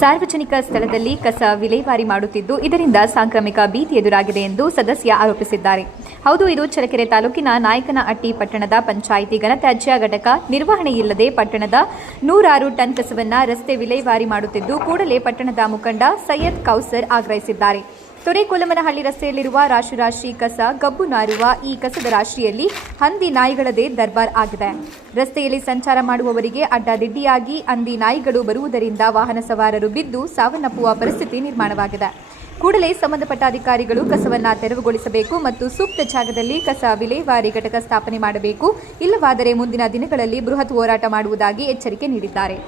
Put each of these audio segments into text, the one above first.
ಸಾರ್ವಜನಿಕ ಸ್ಥಳದಲ್ಲಿ ಕಸ ವಿಲೇವಾರಿ ಮಾಡುತ್ತಿದ್ದು, ಇದರಿಂದ ಸಾಂಕ್ರಾಮಿಕ ಭೀತಿ ಎದುರಾಗಿದೆ ಎಂದು ಸದಸ್ಯ ಆರೋಪಿಸಿದ್ದಾರೆ. ಹೌದು, ಇದು ಚಳ್ಳಕೆರೆ ತಾಲೂಕಿನ ನಾಯಕನಹಟ್ಟಿ ಪಟ್ಟಣದ ಪಂಚಾಯಿತಿ ಘನತ್ಯಾಜ್ಯ ಘಟಕ. ನಿರ್ವಹಣೆ ಇಲ್ಲದೆ ಪಟ್ಟಣದ ನೂರಾರು ಟನ್ ಕಸವನ್ನ ರಸ್ತೆ ವಿಲೇವಾರಿ ಮಾಡುತ್ತಿದ್ದು, ಕೂಡಲೇ ಪಟ್ಟಣದ ಮುಖಂಡ ಸೈಯದ್ ಕೌಸರ್ ಆಗ್ರಹಿಸಿದ್ದಾರೆ. ತೊರೆಕೊಲಮನಹಳ್ಳಿ ರಸ್ತೆಯಲ್ಲಿರುವ ರಾಶಿ ರಾಶಿ ಕಸ ಗಬ್ಬು ನಾರುವ ಈ ಕಸದ ರಾಶಿಯಲ್ಲಿ ಹಂದಿ ನಾಯಿಗಳದೇ ದರ್ಬಾರ್ ಆಗಿದೆ. ರಸ್ತೆಯಲ್ಲಿ ಸಂಚಾರ ಮಾಡುವವರಿಗೆ ಅಡ್ಡಾದಿಡ್ಡಿಯಾಗಿ ಹಂದಿ ನಾಯಿಗಳು ಬರುವುದರಿಂದ ವಾಹನ ಸವಾರರು ಬಿದ್ದು ಸಾವನ್ನಪ್ಪುವ ಪರಿಸ್ಥಿತಿ ನಿರ್ಮಾಣವಾಗಿದೆ. ಕೂಡಲೇ ಸಂಬಂಧಪಟ್ಟ ಅಧಿಕಾರಿಗಳು ಕಸವನ್ನ ತೆರವುಗೊಳಿಸಬೇಕು ಮತ್ತು ಸೂಕ್ತ ಜಾಗದಲ್ಲಿ ಕಸ ವಿಲೇವಾರಿ ಘಟಕ ಸ್ಥಾಪನೆ ಮಾಡಬೇಕು. ಇಲ್ಲವಾದರೆ ಮುಂದಿನ ದಿನಗಳಲ್ಲಿ ಬೃಹತ್ ಹೋರಾಟ ಮಾಡುವುದಾಗಿ ಎಚ್ಚರಿಕೆ ನೀಡಿದ್ದಾರೆ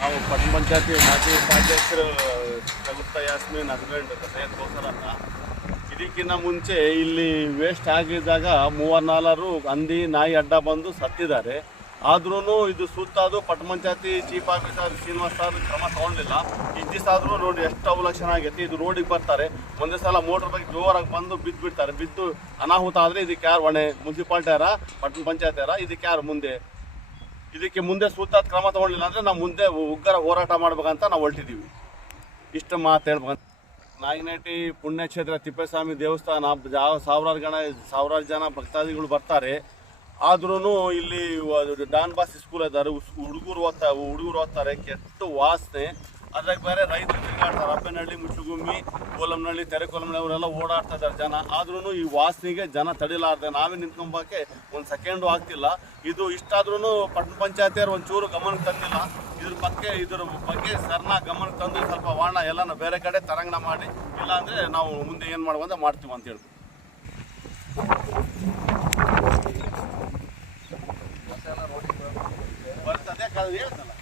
ನಾವು ಪಟ್ಟಣ ಪಂಚಾಯತಿ ಮಾಜಿ ಉಪಾಧ್ಯಕ್ಷರು ಕವಿತಾ ಯಾಸ್ಮಿನ್ ಹಸ್ಬೆಂಡ್ ಸೈಯದ್ ಕೌಸರ್ ಅಂತ ಇದಕ್ಕಿಂತ ಮುಂಚೆ ಇಲ್ಲಿ ವೇಸ್ಟ್ ಆಗಿದ್ದಾಗ ಮೂವರ್ನಾಲ್ವರು ಹಂದಿ, ನಾಯಿ, ಅಡ್ಡ ಬಂದು ಸತ್ತಿದ್ದಾರೆ. ಆದ್ರೂ ಇದು ಸುತ್ತಾದು ಪಟ್ ಪಂಚಾಯತಿ ಚೀಫ್ ಆಫೀಸರ್ ಶ್ರೀನಿವಾಸ್ ಸರ್ ಕ್ರಮ ತಗೊಂಡಿಲ್ಲ. ದಿವಸ ಆದ್ರೂ ನೋಡಿ ಎಷ್ಟು ಅವಲಕ್ಷಣ ಆಗೈತಿ, ಇದು ರೋಡಿಗೆ ಬರ್ತಾರೆ. ಒಂದೇ ಸಲ ಮೋಟರ್ ಬಗ್ಗೆ ಜೋರಾಗಿ ಬಂದು ಬಿದ್ದು ಬಿಡ್ತಾರೆ ಬಿದ್ದು ಅನಾಹುತ ಆದರೆ ಇದಕ್ಕೆ ಯಾರು ಹೊಣೆ? ಮುನ್ಸಿಪಾಲ್ಟಿ ಯಾರ? ಪಟ್ಟಣ ಪಂಚಾಯತ್ ಯಾರ? ಇದಕ್ಕೆ ಯಾರು ಮುಂದೆ? ಇದಕ್ಕೆ ಮುಂದೆ ಸೂಕ್ತ ಕ್ರಮ ತಗೊಳ್ಳಿಲ್ಲ ಅಂದ್ರೆ ನಾವು ಮುಂದೆ ಉಗ್ರ ಹೋರಾಟ ಮಾಡ್ಬೇಕಂತ ನಾವು ಹೊರಟಿದ್ದೀವಿ. ಇಷ್ಟು ಮಾತು ಹೇಳ್ಬೇಕಂತ. ಪುಣ್ಯಕ್ಷೇತ್ರ ತಿಪ್ಪೇಸ್ವಾಮಿ ದೇವಸ್ಥಾನ ಸಾವಿರಾರು ಜನ ಸಾವಿರಾರು ಜನ ಭಕ್ತಾದಿಗಳು ಬರ್ತಾರೆ. ಆದ್ರೂ ಇಲ್ಲಿ ಡಾನ್ ಬಾಸ್ ಸ್ಕೂಲ್ ಇದ್ದಾರೆ ಹುಡುಗರು ಓದ್ತಾ ಹುಡುಗರು ಓದ್ತಾರೆ. ಕೆಟ್ಟ ವಾಸನೆ. ಅದ್ರಾಗ ಬೇರೆ ರೈತರು ತಿರುಗಾಡ್ತಾರೆ. ಅಪ್ಪನಹಳ್ಳಿ, ಮುಚ್ಚುಗುಮ್ಮಿ, ಕೋಲಂನಹಳ್ಳಿ, ತೆರೆಕೋಲಂನಹಳ್ಳಿ, ಅವರೆಲ್ಲ ಓಡಾಡ್ತಾ ಇದ್ದಾರೆ ಜನ. ಆದ್ರೂ ಈ ವಾಸನೆಗೆ ಜನ ತಡಿಲಾರ್ದೆ ನಾವೇ ನಿಂತ್ಕೊಂಬಕ್ಕೆ ಒಂದು ಸೆಕೆಂಡು ಆಗ್ತಿಲ್ಲ. ಇದು ಇಷ್ಟಾದ್ರೂ ಪಟ್ಟಣ ಪಂಚಾಯತಿಯವ್ರು ಒಂಚೂರು ಗಮನಕ್ಕೆ ತಂದಿಲ್ಲ ಇದ್ರ ಬಗ್ಗೆ ಇದ್ರ ಬಗ್ಗೆ ಸರ್ನ ಗಮನಕ್ಕೆ ತಂದು ಸ್ವಲ್ಪ ವಾಣ ಎಲ್ಲನ ಬೇರೆ ಕಡೆ ತರಂಗಣ ಮಾಡಿ, ಇಲ್ಲಾಂದರೆ ನಾವು ಮುಂದೆ ಏನು ಮಾಡುವಂತ ಮಾಡ್ತೀವಿ ಅಂತ ಹೇಳ್ತೀವಿ ಬರ್ತದೆ ಹೇಳ್ತಲ್ಲ.